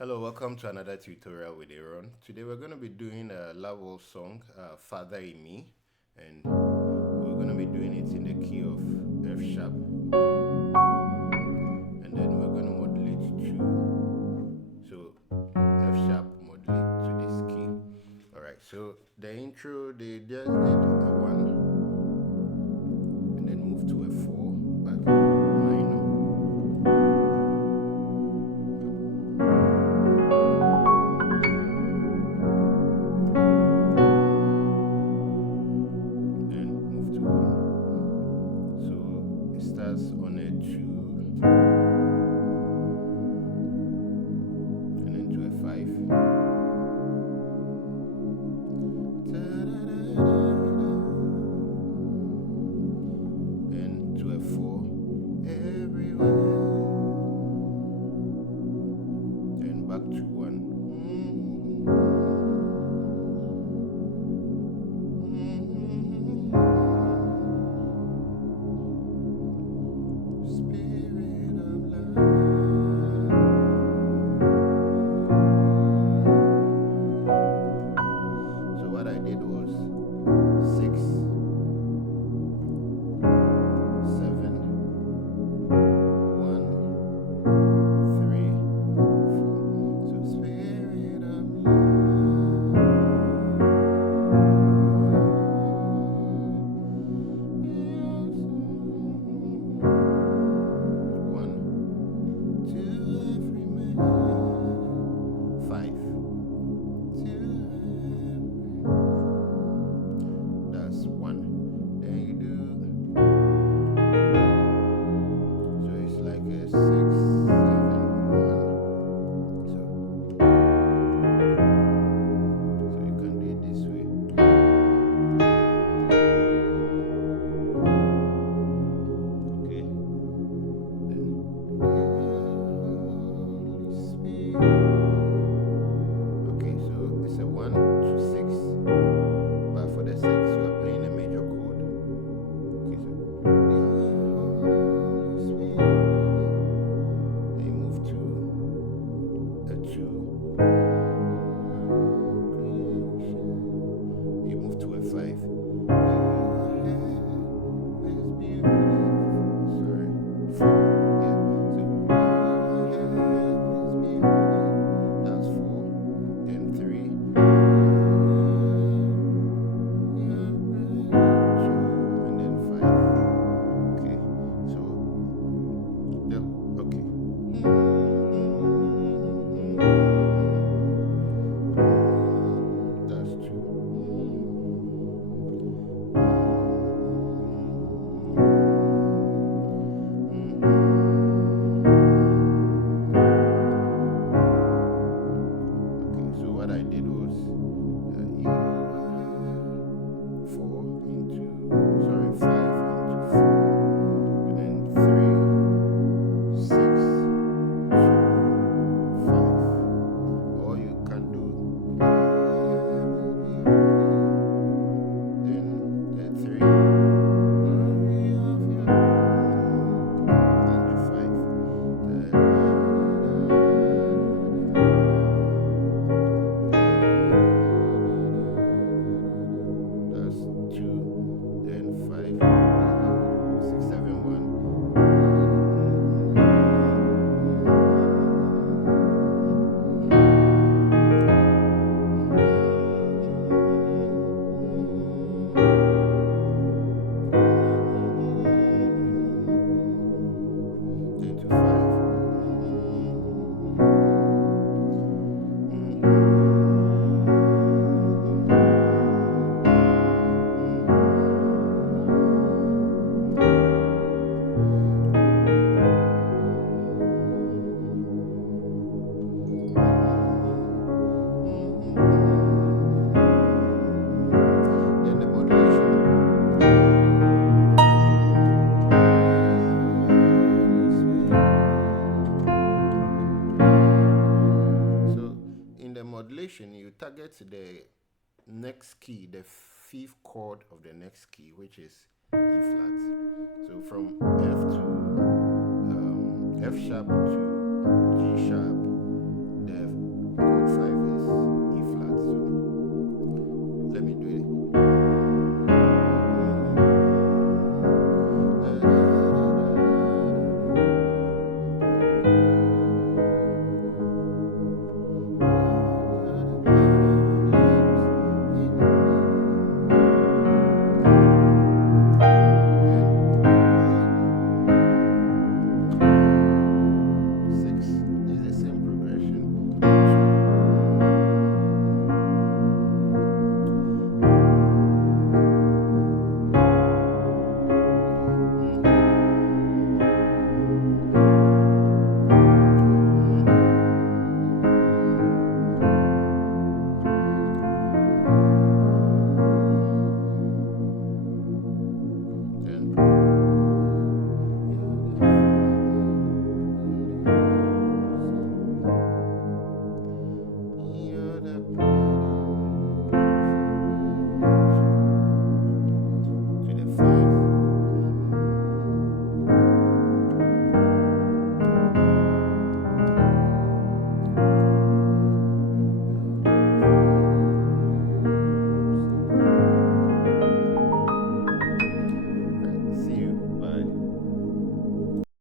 Hello, welcome to another tutorial with Aaron. Today we're going to be doing a Loveworld song, Father in Me, and we're going to be doing it in the key of F sharp, and then we're going to modulate to, so F sharp modulate to this key. Alright, so the intro, they just did a 1, and then move to a 4, back minor. On a 2 and then to a 5, and to a 4 everywhere, then back to 1. Modulation, you target the next key, the 5th chord of the next key, which is E flat. So from F to F sharp to